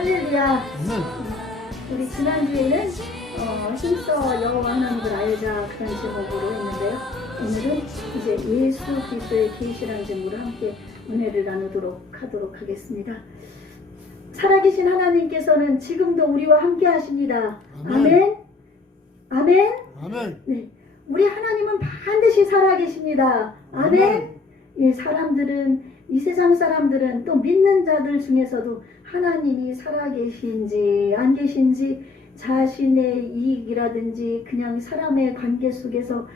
할렐루야. 우리 지난주에는 힘써 여호와 하나님을 알자 그런 제목으로 했는데요. 오늘은 이제 예수 그리스도의 계시라는 제목으로 함께 은혜를 나누도록 하도록 하겠습니다. 살아계신 하나님께서는 지금도 우리와 함께 하십니다. 아멘. 아멘. 아멘. 네, 우리 하나님은 반드시 살아계십니다. 아멘. 예, 이 세상 사람들은 또 믿는 자들 중에서도 하나님이 살아계신지 안 계신지 자신의 이익이라든지 그냥 사람의 관계 속에서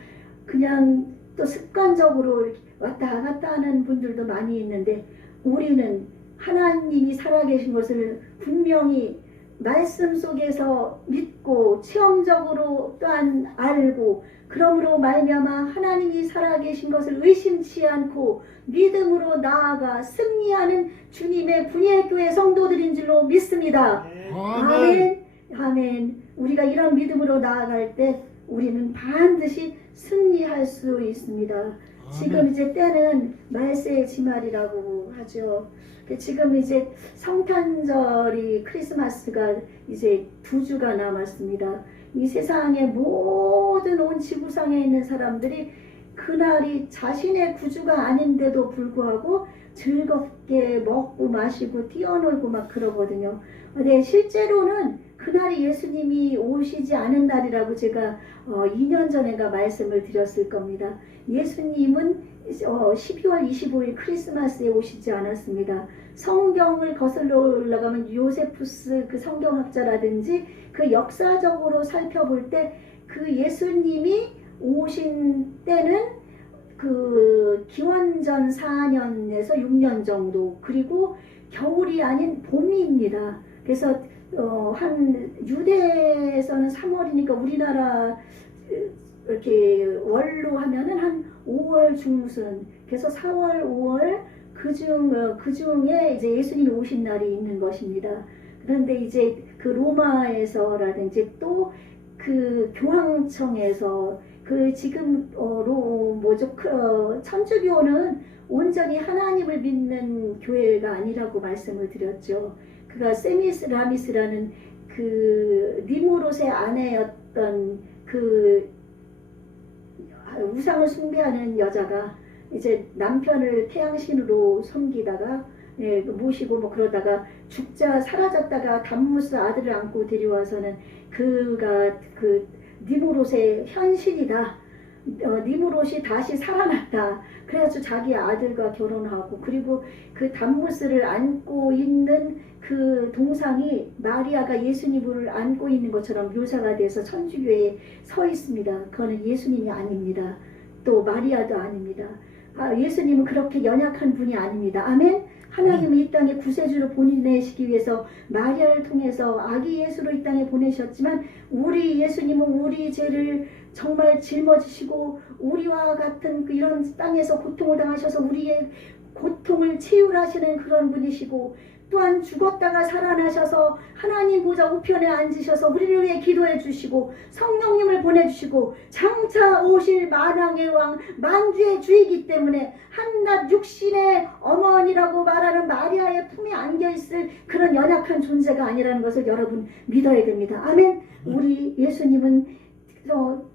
그냥 또 습관적으로 왔다 갔다 하는 분들도 많이 있는데, 우리는 하나님이 살아계신 것을 분명히 말씀 속에서 믿고 체험적으로 또한 알고, 그러므로 말미암아 하나님이 살아계신 것을 의심치 않고 믿음으로 나아가 승리하는 주님의 분의 교회 성도들인 줄로 믿습니다. 아멘. 아멘. 우리가 이런 믿음으로 나아갈 때 우리는 반드시 승리할 수 있습니다. 아멘. 지금 이제 때는 말세의 지말이라고 하죠. 지금 이제 성탄절이 크리스마스가 이제 2주가 남았습니다. 이 세상의 모든 온 지구상에 있는 사람들이 그날이 자신의 구주가 아닌데도 불구하고 즐겁게 먹고 마시고 뛰어놀고 막 그러거든요. 근데 실제로는 그날이 예수님이 오시지 않은 날이라고 제가 2년 전인가 말씀을 드렸을 겁니다. 예수님은 12월 25일 크리스마스에 오시지 않았습니다. 성경을 거슬러 올라가면 요세푸스 그 성경학자라든지 그 역사적으로 살펴볼 때 그 예수님이 오신 때는 그 기원전 4년에서 6년 정도, 그리고 겨울이 아닌 봄입니다. 그래서 한 유대에서는 3월이니까 우리나라 이렇게 월로 하면은 한 5월 중순, 그래서 4월, 5월 그 중에 이제 예수님이 오신 날이 있는 것입니다. 그런데 이제 그 로마에서라든지 또 그 교황청에서 그 지금 천주교는 온전히 하나님을 믿는 교회가 아니라고 말씀을 드렸죠. 그가 세미라미스라는 그 니무롯의 아내였던 그 우상을 숭배하는 여자가 이제 남편을 태양신으로 섬기다가 모시고 뭐 그러다가 죽자 사라졌다가 담무스 아들을 안고 데려와서는 그가 그 니무롯의 현신이다. 니무롯이 다시 살아났다. 그래가지고 자기 아들과 결혼하고, 그리고 그 담무스를 안고 있는 그 동상이 마리아가 예수님을 안고 있는 것처럼 묘사가 돼서 천주교에 서 있습니다. 그거는 예수님이 아닙니다. 또 마리아도 아닙니다. 예수님은 그렇게 연약한 분이 아닙니다. 아멘. 하나님은 이 땅에 구세주로 보내시기 위해서 마리아를 통해서 아기 예수로 이 땅에 보내셨지만, 우리 예수님은 우리 죄를 정말 짊어지시고 우리와 같은 이런 땅에서 고통을 당하셔서 우리의 고통을 치유하시는 그런 분이시고, 또한 죽었다가 살아나셔서 하나님 보좌 우편에 앉으셔서 우리를 위해 기도해 주시고 성령님을 보내주시고 장차 오실 만왕의 왕 만주의 주이기 때문에 한낱 육신의 어머니라고 말하는 마리아의 품에 안겨있을 그런 연약한 존재가 아니라는 것을 여러분 믿어야 됩니다. 아멘. 우리 예수님은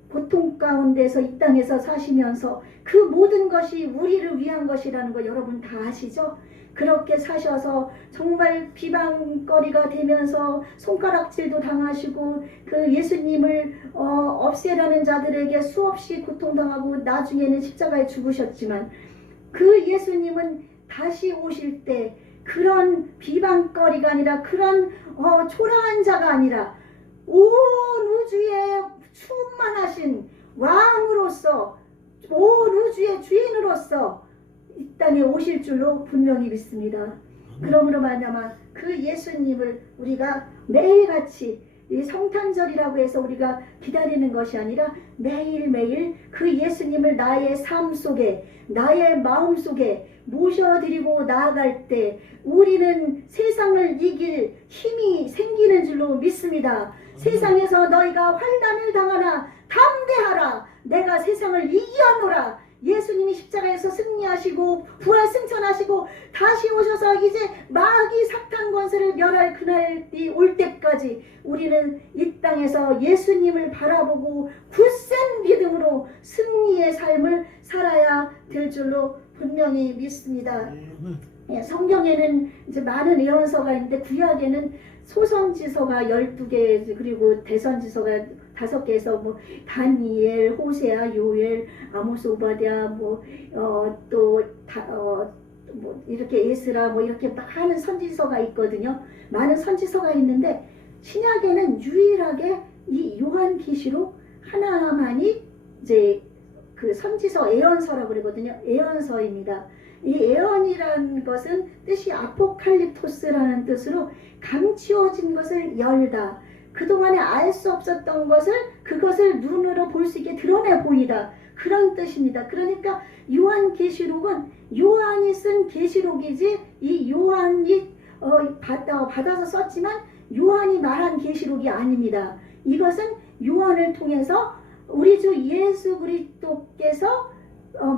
고통 가운데서 이 땅에서 사시면서 그 모든 것이 우리를 위한 것이라는 거 여러분 다 아시죠? 그렇게 사셔서 정말 비방거리가 되면서 손가락질도 당하시고 그 예수님을 없애려는 자들에게 수없이 고통당하고 나중에는 십자가에 죽으셨지만, 그 예수님은 다시 오실 때 그런 비방거리가 아니라 그런 초라한 자가 아니라 온 우주에 충만하신 왕으로서 온 우주의 주인으로서 이 땅에 오실 줄로 분명히 믿습니다. 그러므로 말미암아 그 예수님을 우리가 매일같이 이 성탄절이라고 해서 우리가 기다리는 것이 아니라 매일매일 그 예수님을 나의 삶 속에 나의 마음 속에 모셔드리고 나아갈 때 우리는 세상을 이길 힘이 생기는 줄로 믿습니다. 세상에서 너희가 환난을 당하나 담대하라, 내가 세상을 이기었노라. 예수님이 십자가에서 승리하시고 부활 승천하시고 다시 오셔서 이제 마귀 사탄 권세를 멸할 그날이 올 때까지 우리는 이 땅에서 예수님을 바라보고 굳센 믿음으로 승리의 삶을 살아야 될 줄로 분명히 믿습니다. 성경에는 이제 많은 예언서가 있는데 구약에는 소선지서가 12개 그리고 대선지서가 5개에서 뭐 다니엘, 호세아, 요엘, 아모스, 오바댜 뭐 이렇게 에스라 뭐 이렇게 많은 선지서가 있거든요. 많은 선지서가 있는데 신약에는 유일하게 이 요한계시록 하나만이 이제 그 선지서 예언서라고 그러거든요. 예언서입니다. 이 예언이라는 것은 뜻이 아포칼립토스라는 뜻으로 감추어진 것을 열다. 그동안에 알 수 없었던 것을 그것을 눈으로 볼 수 있게 드러내 보이다. 그런 뜻입니다. 그러니까 요한계시록은 요한이 쓴 계시록이지 이 요한이 받아서 썼지만 요한이 말한 계시록이 아닙니다. 이것은 요한을 통해서 우리 주 예수 그리스도께서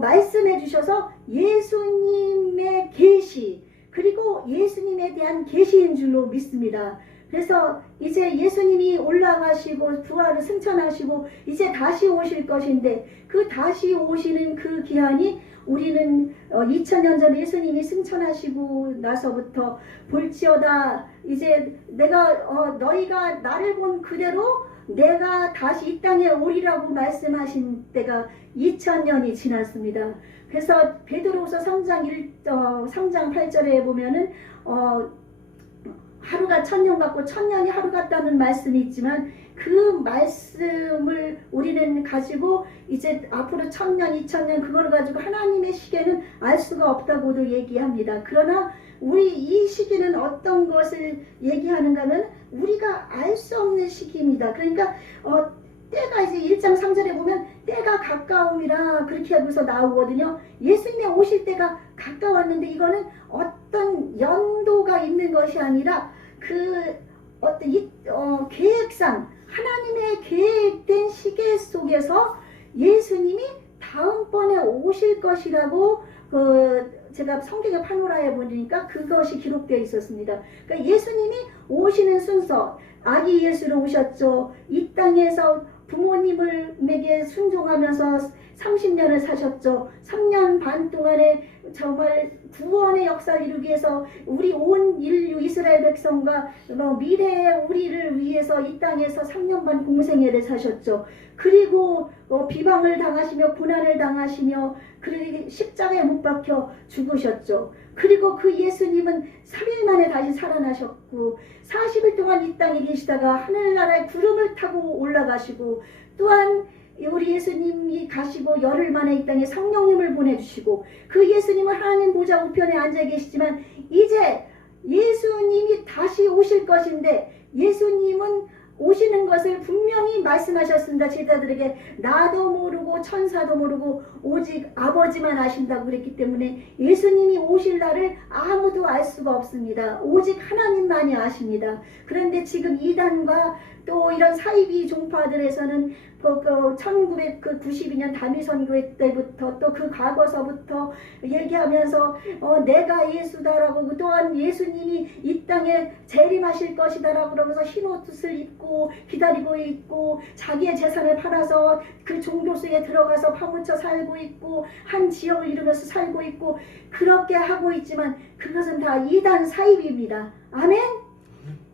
말씀해 주셔서 예수님의 계시 그리고 예수님에 대한 계시인 줄로 믿습니다. 그래서 이제 예수님이 올라가시고 부활을 승천하시고 이제 다시 오실 것인데 그 다시 오시는 그 기한이 우리는 2000년 전 예수님이 승천하시고 나서부터 볼지어다 이제 내가 너희가 나를 본 그대로 내가 다시 이 땅에 오리라고 말씀하신 때가 2000년이 지났습니다. 그래서 베드로후서 3장 8절에 보면은 하루가 1000년 같고 1000년이 하루 같다는 말씀이 있지만 그 말씀을 우리는 가지고 이제 앞으로 1000년, 2000년 그걸 가지고 하나님의 시계는 알 수가 없다고도 얘기합니다. 그러나 우리 이 시기는 어떤 것을 얘기하는가 하면 우리가 알 수 없는 시기입니다. 그러니까 때가 이제 1장 3절에 보면 때가 가까움이라 그렇게 하면서 나오거든요. 예수님이 오실 때가 가까웠는데 이거는 어떤 연도가 있는 것이 아니라 그 어떤 계획상 하나님의 계획된 시계 속에서 예수님이 다음번에 오실 것이라고 제가 성경의 파노라에 보니까 그것이 기록되어 있었습니다. 그러니까 예수님이 오시는 순서 아기 예수로 오셨죠. 이 땅에서 부모님에게 순종하면서 30년을 사셨죠. 3년 반 동안에 정말 구원의 역사를 이루기 위해서 우리 온 인류 이스라엘 백성과 미래의 우리를 위해서 이 땅에서 3년 반 공생애를 사셨죠. 그리고 비방을 당하시며 고난을 당하시며 그리고 십자가에 못 박혀 죽으셨죠. 그리고 그 예수님은 3일 만에 다시 살아나셨고 40일 동안 이 땅에 계시다가 하늘나라에 구름을 타고 올라가시고 또한 우리 예수님이 가시고 열흘 만에 이 땅에 성령님을 보내주시고 그 예수님은 하나님 보좌 우편에 앉아 계시지만 이제 예수님이 다시 오실 것인데 예수님은 오시는 것을 분명히 말씀하셨습니다. 제자들에게 나도 모르고 천사도 모르고 오직 아버지만 아신다고 그랬기 때문에 예수님이 오실 날을 아무도 알 수가 없습니다. 오직 하나님만이 아십니다. 그런데 지금 이단과 또 이런 사이비 종파들에서는 1992년 다미선교회 때부터 또 그 과거서부터 얘기하면서 내가 예수다라고 또한 예수님이 이 땅에 재림하실 것이다라고 그러면서 흰 옷을 입고 기다리고 있고 자기의 재산을 팔아서 그 종교수에 들어가서 파묻혀 살고 있고 한 지역을 이루면서 살고 있고 그렇게 하고 있지만 그것은 다 이단 사이비입니다. 아멘?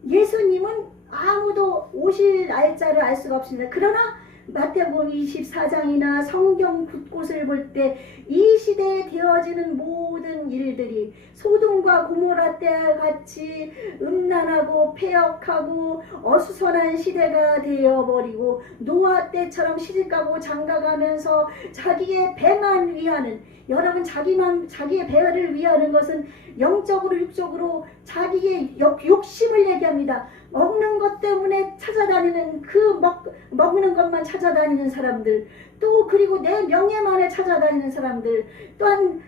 예수님은 아무도 오실 날짜를 알 수가 없습니다. 그러나 마태복음 24장이나 성경 곳곳을 볼 때 이 시대에 되어지는 모든 일들이 소돔과 고모라 때와 같이 음란하고 폐역하고 어수선한 시대가 되어버리고 노아 때처럼 시집가고 장가가면서 자기의 배만 위하는 여러분 자기의 배를 위하는 것은 영적으로 육적으로 자기의 욕심을 얘기합니다. 먹는 것 때문에 찾아다니는 그 먹는 것만 찾아다니는 사람들, 또 그리고 내 명예만을 찾아다니는 사람들, 또한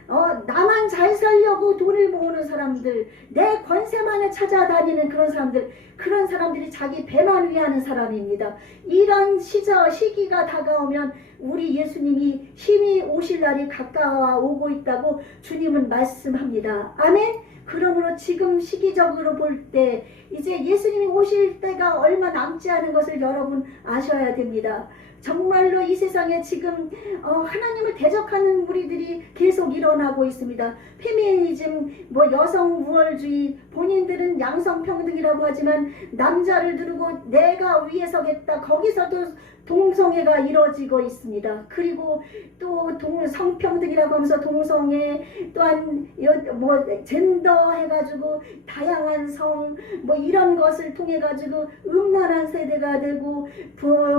나만 잘 살려고 돈을 모으는 사람들, 내 권세만을 찾아다니는 그런 사람들, 그런 사람들이 자기 배만 위하는 사람입니다. 이런 시기가 다가오면 우리 예수님이 심히 오실 날이 가까워오고 있다고 주님은 말씀합니다. 아멘. 그러므로 지금 시기적으로 볼 때 이제 예수님이 오실 때가 얼마 남지 않은 것을 여러분 아셔야 됩니다. 정말로 이 세상에 지금 하나님을 대적하는 무리들이 계속 일어나고 있습니다. 페미니즘, 여성 우월주의, 본인들은 양성평등이라고 하지만 남자를 두르고 내가 위에 서겠다. 거기서도 동성애가 이루어지고 있습니다. 그리고 또 성평등이라고 하면서 동성애, 또한 젠더 해가지고 다양한 성 이런 것을 통해 가지고 음란한 세대가 되고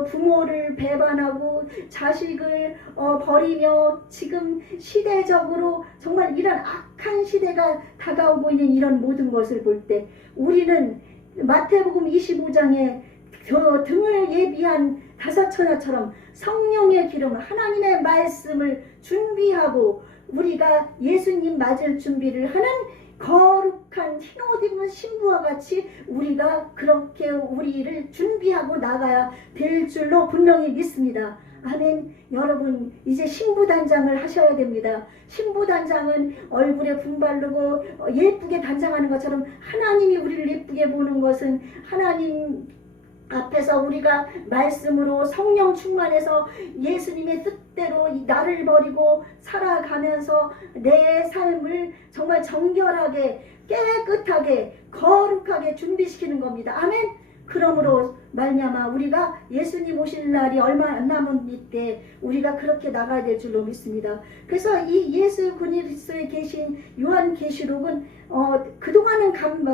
부모를 배반하고 자식을 버리며 지금 시대적으로 정말 이런 악한 시대가 다가오고 있는 이런 모든 것을 볼 때 우리는 마태복음 25장에 등을 예비한 다섯 처녀처럼 성령의 기름, 하나님의 말씀을 준비하고 우리가 예수님 맞을 준비를 하는 거룩한 흰옷 입은 신부와 같이 우리가 그렇게 우리를 준비하고 나가야 될 줄로 분명히 믿습니다. 아멘. 여러분 이제 신부단장을 하셔야 됩니다. 신부단장은 얼굴에 분 바르고 예쁘게 단장하는 것처럼 하나님이 우리를 예쁘게 보는 것은 하나님 앞에서 우리가 말씀으로 성령 충만해서 예수님의 뜻대로 나를 버리고 살아가면서 내 삶을 정말 정결하게 깨끗하게 거룩하게 준비시키는 겁니다. 아멘. 그러므로 말미암아 우리가 예수님 오실 날이 얼마 안 남은 이때 우리가 그렇게 나가야 될 줄로 믿습니다. 그래서 이 예수 그리스도에 계신 요한계시록은 그동안은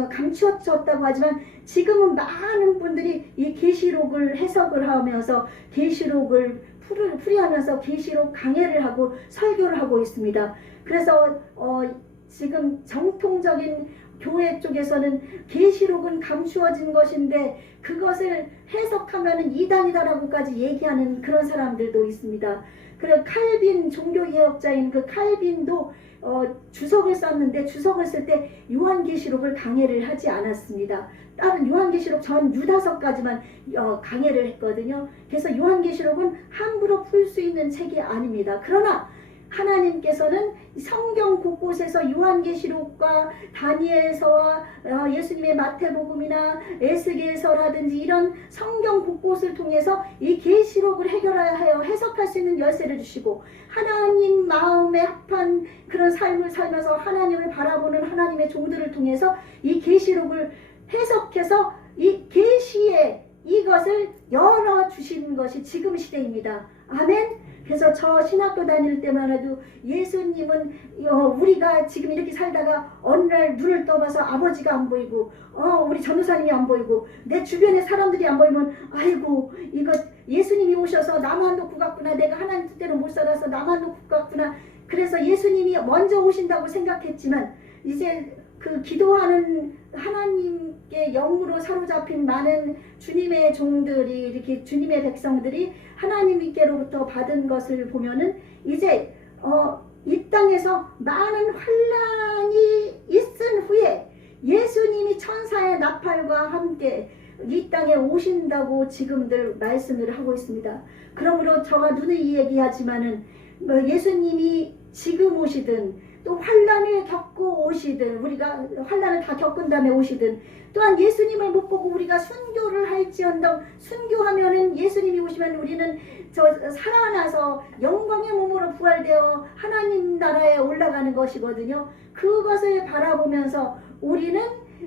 감추어졌다고 하지만 지금은 많은 분들이 이 계시록을 해석을 하면서 계시록을 풀이하면서 계시록 강해를 하고 설교를 하고 있습니다. 그래서 지금 정통적인 교회 쪽에서는 계시록은 감추어진 것인데 그것을 해석하면 이단이다라고까지 얘기하는 그런 사람들도 있습니다. 그리고 칼빈 종교개혁자인 그 칼빈도 주석을 썼는데 주석을 쓸 때 요한계시록을 강해를 하지 않았습니다. 다른 요한계시록 전 유다서까지만 강해를 했거든요. 그래서 요한계시록은 함부로 풀 수 있는 책이 아닙니다. 그러나 하나님께서는 성경 곳곳에서 요한계시록과 다니엘서와 예수님의 마태복음이나 에스겔서라든지 이런 성경 곳곳을 통해서 이 계시록을 해결하여 해석할 수 있는 열쇠를 주시고 하나님 마음에 합한 그런 삶을 살면서 하나님을 바라보는 하나님의 종들을 통해서 이 계시록을 해석해서 이 계시의 이것을 열어주시는 것이 지금 시대입니다. 아멘. 그래서 저 신학교 다닐 때만 해도 예수님은 우리가 지금 이렇게 살다가 어느 날 눈을 떠봐서 아버지가 안 보이고 우리 전도사님이 안 보이고 내 주변에 사람들이 안 보이면 아이고 이거 예수님이 오셔서 나만 놓고 갔구나. 내가 하나님 뜻대로 못 살아서 나만 놓고 갔구나. 그래서 예수님이 먼저 오신다고 생각했지만 이제 그 기도하는 하나님께 영으로 사로잡힌 많은 주님의 종들이 이렇게 주님의 백성들이 하나님께로부터 받은 것을 보면은 이제 이 땅에서 많은 환난이 있은 후에 예수님이 천사의 나팔과 함께 이 땅에 오신다고 지금들 말씀을 하고 있습니다. 그러므로 저가 누누이 얘기하지만은 예수님이 지금 오시든 또 환난을 겪고 오시든 우리가 환난을 다 겪은 다음에 오시든 또한 예수님을 못 보고 우리가 순교를 할지언정 순교하면은 예수님이 오시면 우리는 살아나서 영광의 몸으로 부활되어 하나님 나라에 올라가는 것이거든요. 그것을 바라보면서 우리는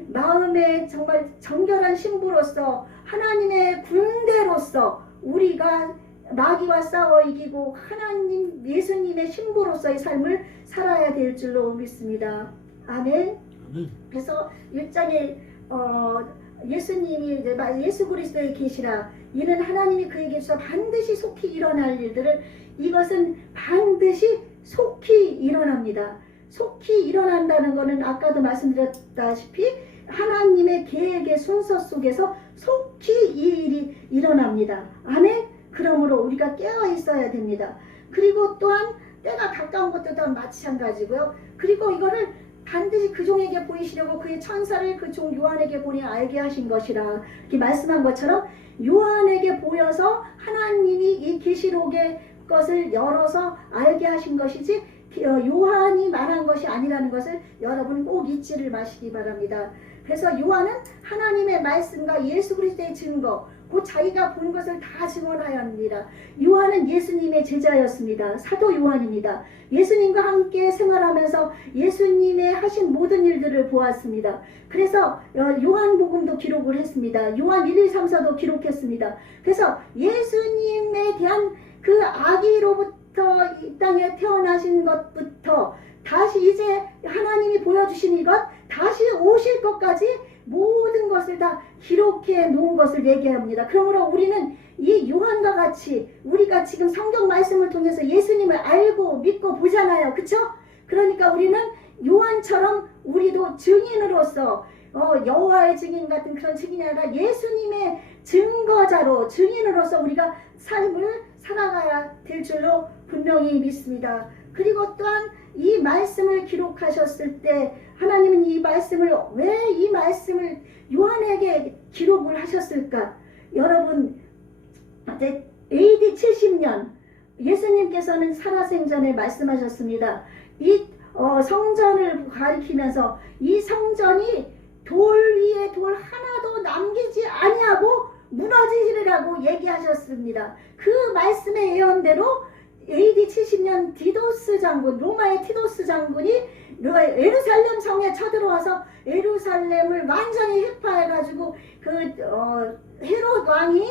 마음에 정말 정결한 신부로서 하나님의 군대로서 우리가 마귀와 싸워 이기고 하나님 예수님의 신부로서의 삶을 살아야 될 줄로 믿습니다. 아멘. 그래서 1장에 예수님이 예수 그리스도에 계시라 이는 하나님이 그에게 주사 반드시 속히 일어날 일들을 이것은 반드시 속히 일어납니다. 속히 일어난다는 것은 아까도 말씀드렸다시피 하나님의 계획의 순서 속에서 속히 이 일이 일어납니다. 아멘. 그러므로 우리가 깨어 있어야 됩니다. 그리고 또한 때가 가까운 것도 또한 마찬가지고요. 그리고 이거를 반드시 그 종에게 보이시려고 그의 천사를 그 종 요한에게 보내 알게 하신 것이라 이렇게 말씀한 것처럼 요한에게 보여서 하나님이 이 계시록의 것을 열어서 알게 하신 것이지 요한이 말한 것이 아니라는 것을 여러분 꼭 잊지를 마시기 바랍니다. 그래서 요한은 하나님의 말씀과 예수 그리스도의 증거, 곧 자기가 본 것을 다 증언하였습니다. 요한은 예수님의 제자였습니다. 사도 요한입니다. 예수님과 함께 생활하면서 예수님의 하신 모든 일들을 보았습니다. 그래서 요한복음도 기록을 했습니다. 요한 1, 2, 3, 4도 기록했습니다. 그래서 예수님에 대한 그 아기로부터 이 땅에 태어나신 것부터 다시 이제 하나님이 보여주신 이것, 다시 오실 것까지 모든 것을 다 기록해 놓은 것을 얘기합니다. 그러므로 우리는 이 요한과 같이 우리가 지금 성경 말씀을 통해서 예수님을 알고 믿고 보잖아요. 그쵸? 그러니까 우리는 요한처럼 우리도 증인으로서 여호와의 증인 같은 그런 증인이 아니라 예수님의 증거자로 증인으로서 우리가 삶을 살아가야 될 줄로 분명히 믿습니다. 그리고 또한 이 말씀을 기록하셨을 때 하나님은 이 말씀을 왜 이 말씀을 요한에게 기록을 하셨을까? 여러분 AD 70년 예수님께서는 살아생전에 말씀하셨습니다. 이 성전을 가리키면서 이 성전이 돌 위에 돌 하나도 남기지 아니하고 무너지리라고 얘기하셨습니다. 그 말씀의 예언대로 AD 70년 디도스 장군, 로마의 티도스 장군이 예루살렘 성에 쳐들어와서 예루살렘을 완전히 획파해가지고 헤롯 왕이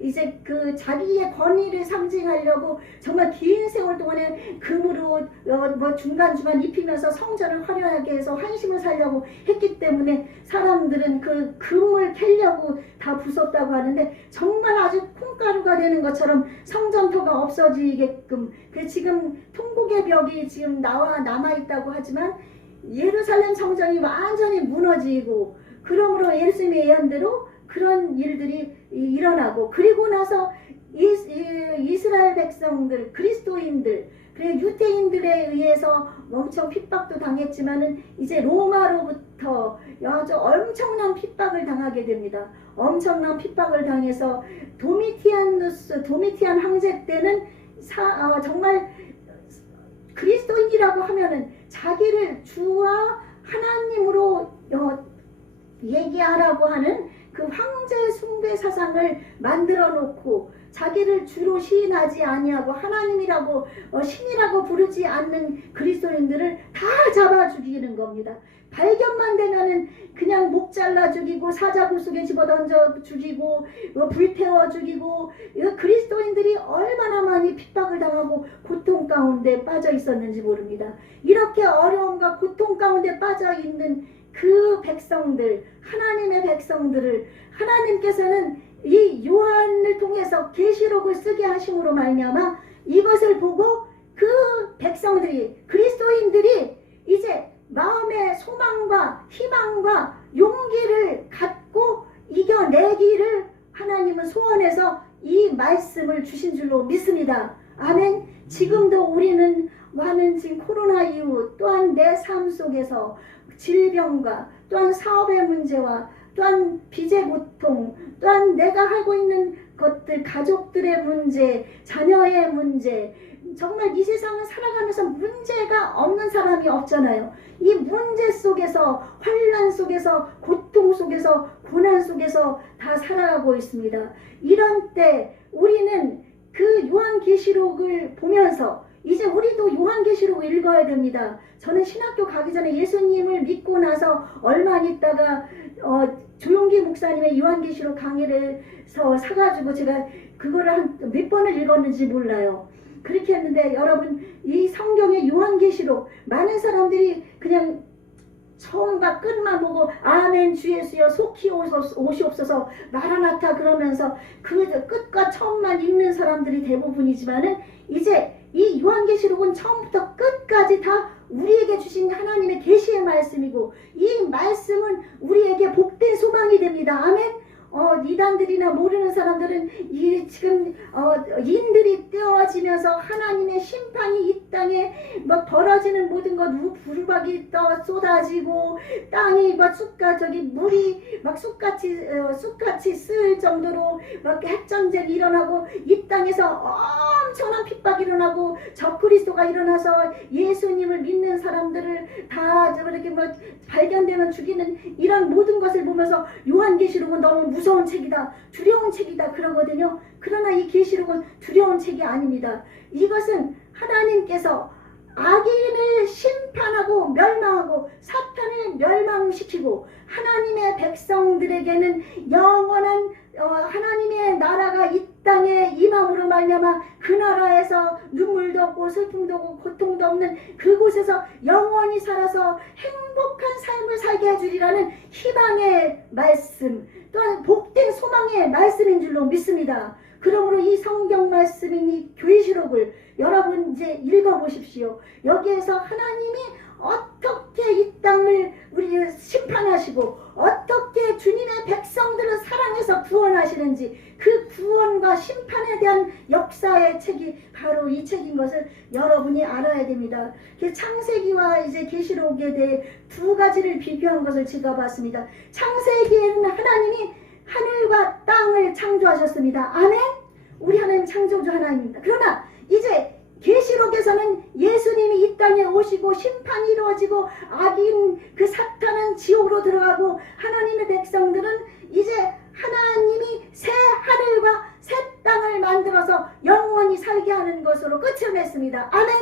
이제 그 자기의 권위를 상징하려고 정말 긴 세월 동안에 금으로 중간중간 입히면서 성전을 화려하게 해서 환심을 살려고 했기 때문에 사람들은 그 금을 캐려고 다 부쉈다고 하는데 정말 아주 콩가루가 되는 것처럼 성전터가 없어지게끔 지금 통곡의 벽이 지금 남아있다고 하지만 예루살렘 성전이 완전히 무너지고 그러므로 예수님의 예언대로 그런 일들이 일어나고 그리고 나서 이스라엘 백성들 그리스도인들 그리고 유대인들에 의해서 엄청 핍박도 당했지만은 이제 로마로부터 아주 엄청난 핍박을 당하게 됩니다. 엄청난 핍박을 당해서 도미티안 황제 때는 정말 그리스도인이라고 하면은 자기를 주와 하나님으로 얘기하라고 하는 그 황제 숭배 사상을 만들어 놓고 자기를 주로 시인하지 아니하고 하나님이라고 신이라고 부르지 않는 그리스도인들을 다 잡아 죽이는 겁니다. 발견만 되면은 그냥 목 잘라 죽이고 사자굴 속에 집어던져 죽이고 불태워 죽이고 그리스도인들이 얼마나 많이 핍박을 당하고 고통 가운데 빠져 있었는지 모릅니다. 이렇게 어려움과 고통 가운데 빠져 있는 그 백성들, 하나님의 백성들을 하나님께서는 이 요한을 통해서 계시록을 쓰게 하심으로 말미암아 이것을 보고 그 백성들이 그리스도인들이 이제 마음의 소망과 희망과 용기를 갖고 이겨내기를 하나님은 소원해서 이 말씀을 주신 줄로 믿습니다. 아멘. 지금도 우리는 많은 지금 코로나 이후 또한 내 삶 속에서 질병과 또한 사업의 문제와 또한 빚의 고통 또한 내가 하고 있는 것들 가족들의 문제 자녀의 문제 정말 이 세상을 살아가면서 문제가 없는 사람이 없잖아요. 이 문제 속에서 환난 속에서 고통 속에서 고난 속에서 다 살아가고 있습니다. 이런 때 우리는 그 요한계시록을 보면서 이제 우리도 요한계시록을 읽어야 됩니다. 저는 신학교 가기 전에 예수님을 믿고 나서 얼마 안 있다가 조용기 목사님의 요한계시록 강의를 사가지고 제가 그거를 한 몇 번을 읽었는지 몰라요. 그렇게 했는데 여러분 이 성경의 요한계시록 많은 사람들이 그냥 처음과 끝만 보고 아멘 주 예수여 속히 오시옵소서 마라나타 그러면서 그 끝과 처음만 읽는 사람들이 대부분이지만은 이제 이 요한계시록은 처음부터 끝까지 다 우리에게 주신 하나님의 계시의 말씀이고 이 말씀은 우리에게 복된 소망이 됩니다. 아멘. 이단들이나 모르는 사람들은 지금 인들이 떼어지면서 하나님의 심판이 이 땅에 막 벌어지는 모든 것 부르박이 쏟아지고 땅이 막 물이 막 쑥같이 쓸 정도로 막 핵전쟁이 일어나고 이 땅에서 엄청난 핍박이 일어나고 적그리스도가 일어나서 예수님을 믿는 사람들을 다 저렇게 뭐 발견되면 죽이는 이런 모든 것을 보면서 요한계시록은 너무 무서운 책이다, 두려운 책이다 그러거든요. 그러나 이 계시록은 두려운 책이 아닙니다. 이것은 하나님께서 악인을 심판하고 멸망하고 사탄을 멸망시키고 하나님의 백성들에게는 영원한 하나님의 나라가 이 땅에 임함으로 말미암아 그 나라에서 눈물도 없고 슬픔도 없고 고통도 없는 그곳에서 영원히 살아서 행복한 삶을 살게 해주리라는 희망의 말씀, 또한 복된 소망의 말씀인 줄로 믿습니다. 그러므로 이 성경 말씀인 이 계시록을 여러분 이제 읽어보십시오. 여기에서 하나님이 어떻게 이 땅을 우리 심판하시고 어떻게 주님의 백성들을 사랑해서 구원하시는지 그 구원과 심판에 대한 역사의 책이 바로 이 책인 것을 여러분이 알아야 됩니다. 창세기와 이제 계시록에 대해 두 가지를 비교한 것을 제가 봤습니다. 창세기에는 하나님이 하늘과 땅을 창조하셨습니다. 아멘. 우리 하나님 창조주 하나님입니다. 그러나 이제 계시록에서는 예수님이 이 땅에 오시고 심판이 이루어지고 악인 그 사탄은 지옥으로 들어가고 하나님의 백성들은 이제 하나님이 새 하늘과 새 땅을 만들어서 영원히 살게 하는 것으로 끝을 맺습니다. 아멘.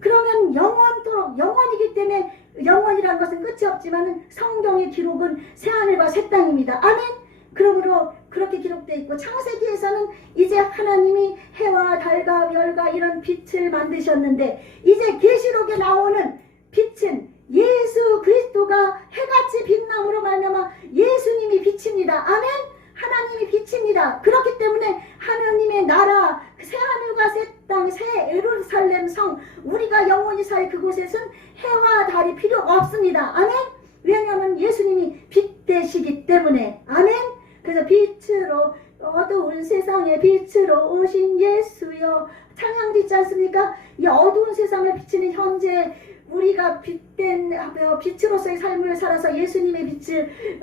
그러면 영원토록 영원이기 때문에 영원이라는 것은 끝이 없지만 성경의 기록은 새 하늘과 새 땅입니다. 아멘. 그러므로 그렇게 기록되어 있고 창세기에서는 이제 하나님이 해와 달과 별과 이런 빛을 만드셨는데 이제 계시록에 나오는 빛은 예수 그리스도가 해같이 빛남으로 말미암아 예수님이 빛입니다. 아멘. 하나님이 빛입니다. 그렇기 때문에 하나님의 나라 새 하늘과 새 땅 새 예루살렘 성 우리가 영원히 살 그곳에서는 해와 달이 필요 없습니다. 아멘. 왜냐하면 예수님이 빛 되시기 때문에. 아멘. 그래서 빛으로 어두운 세상에 빛으로 오신 예수여 찬양 짓지 않습니까? 이 어두운 세상을 비치는 현재 우리가 빛으로서의 삶을 살아서 예수님의 빛을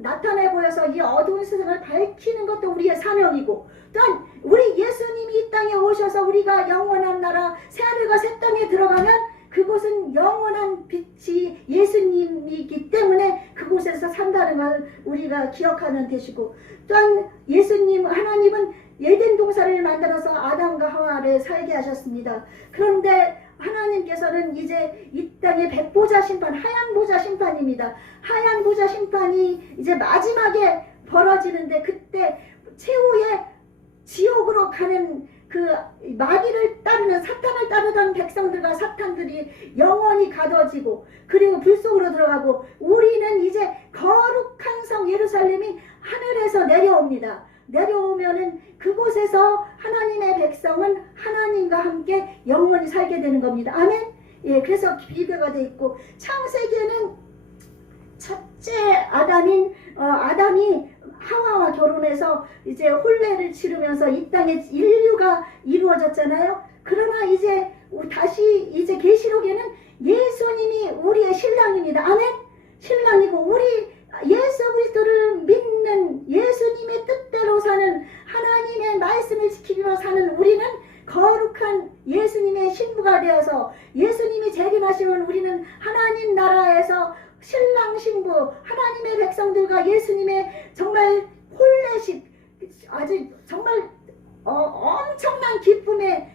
나타내 보여서 이 어두운 세상을 밝히는 것도 우리의 사명이고 또한 우리 예수님이 이 땅에 오셔서 우리가 영원한 나라 새하늘과 새 땅에 들어가면 그곳은 영원한 빛이 예수님이기 때문에 그곳에서 산다는 걸 우리가 기억하는 것이고 또한 예수님 하나님은 에덴 동산을 만들어서 아담과 하와를 살게 하셨습니다. 그런데 하나님께서는 이제 이 땅의 백보자 심판, 하얀 보자 심판입니다. 하얀 보자 심판이 이제 마지막에 벌어지는데 그때 최후의 지옥으로 가는 그 마귀를 따르는 사탄을 따르던 백성들과 사탄들이 영원히 가둬지고 그리고 불 속으로 들어가고 우리는 이제 거룩한 성 예루살렘이 하늘에서 내려옵니다. 내려오면은 그곳에서 하나님의 백성은 하나님과 함께 영원히 살게 되는 겁니다. 아멘. 예, 그래서 비교가 되어 있고 창세기에는 첫째 아담이 하와와 결혼해서 이제 혼례를 치르면서 이 땅에 인류가 이루어졌잖아요. 그러나 이제 다시 이제 계시록에는 예수님이 우리의 신랑입니다. 아멘. 신랑이고 우리 예수 그리스도를 믿는 예수님의 뜻대로 사는 하나님의 말씀을 지키며 사는 우리는 거룩한 예수님의 신부가 되어서 예수님이 재림하시면 우리는 하나님 나라에서 신랑 신부 하나님의 백성들과 예수님의 정말 혼례식 아주 정말 엄청난 기쁨의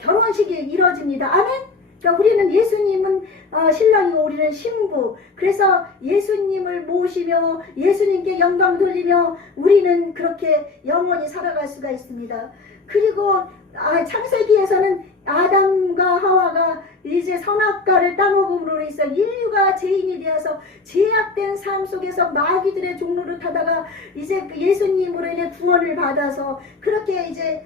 결혼식이 이루어집니다. 아멘. 그러니까 우리는 예수님은 신랑이고 우리는 신부. 그래서 예수님을 모시며 예수님께 영광 돌리며 우리는 그렇게 영원히 살아갈 수가 있습니다. 그리고 창세기에서는 아담과 하와가 이제 선악과를 따먹음으로 해서 인류가 죄인이 되어서 죄악된 삶 속에서 마귀들의 종로를 타다가 이제 예수님으로 인해 구원을 받아서 그렇게 이제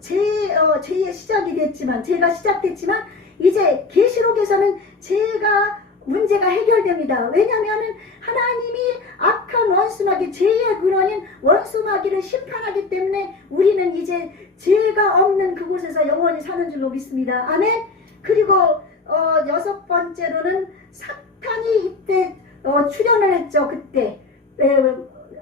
죄의 시작이 됐지만 죄가 시작됐지만 이제 계시록에서는 죄가 문제가 해결됩니다. 왜냐하면 하나님이 악한 원수마귀, 죄의 근원인 원수마귀를 심판하기 때문에 우리는 이제 죄가 없는 그곳에서 영원히 사는 줄로 믿습니다. 아멘. 그리고 여섯 번째로는 사탄이 이때 출현을 했죠. 그때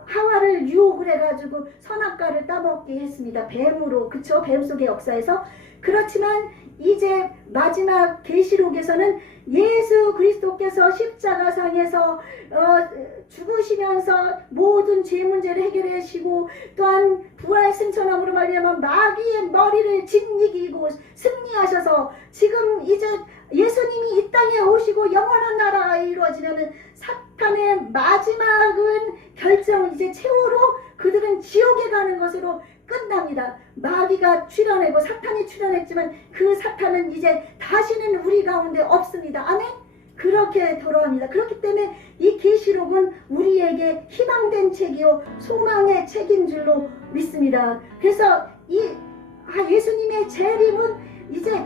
하와를 유혹을 해가지고 선악과를 따먹게 했습니다. 뱀으로, 그쵸? 뱀 속의 역사에서. 그렇지만 이제 마지막 계시록에서는 예수 그리스도께서 십자가상에서 죽으시면서 모든 죄 문제를 해결해 주시고, 또한 부활 승천함으로 말미암아 마귀의 머리를 짓이기고 승리하셔서 지금 이제 예수님이 이 땅에 오시고 영원한 나라가 이루어지면은 사탄의 마지막은 결정은 이제 최후로 그들은 지옥에 가는 것으로 끝납니다. 마귀가 출현하고 사탄이 출현했지만 그 사탄은 이제 다시는 우리 가운데 없습니다. 아멘. 그렇게 돌아옵니다. 그렇기 때문에 이 계시록은 우리에게 희망된 책이요 소망의 책인 줄로 믿습니다. 그래서 이 예수님의 재림은 이제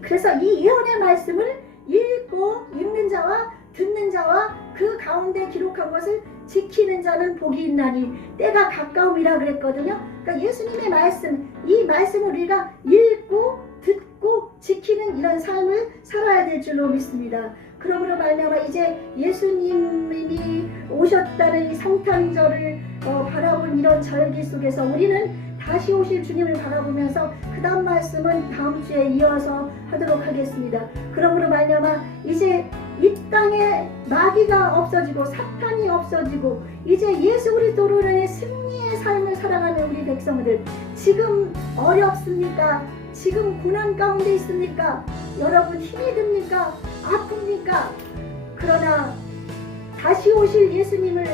그래서 이 예언의 말씀을 읽고 읽는 자와 듣는 자와 그 가운데 기록한 것을 지키는 자는 복이 있나니 때가 가까움이라 그랬거든요. 그러니까 예수님의 말씀, 이 말씀을 우리가 읽고 듣고 지키는 이런 삶을 살아야 될 줄로 믿습니다. 그러므로 말미암아 이제 예수님이 오셨다는 이 성탄절을 바라본 이런 절기 속에서 우리는 다시 오실 주님을 바라보면서 그 다음 말씀은 다음 주에 이어서 하도록 하겠습니다. 그러므로 말미암아 이제 이 땅에 마귀가 없어지고 사탄이 없어지고 이제 예수 그리스도로 인해 승리의 삶을 살아가는 우리 백성들, 지금 어렵습니까? 지금 고난 가운데 있습니까? 여러분 힘이 듭니까? 아픕니까? 그러나 다시 오실 예수님을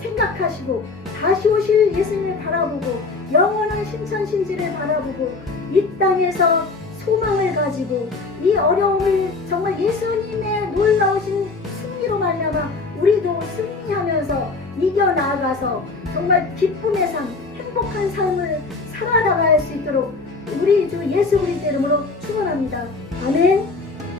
생각하시고 다시 오실 예수님을 바라보고 영원한 신천신지를 바라보고 이 땅에서 소망을 가지고 이 어려움을 정말 예수님의 놀라우신 승리로 말미암아 우리도 승리하면서 이겨나가서 정말 기쁨의 삶, 행복한 삶을 살아나갈 수 있도록 우리 주 예수 그리스도 이름으로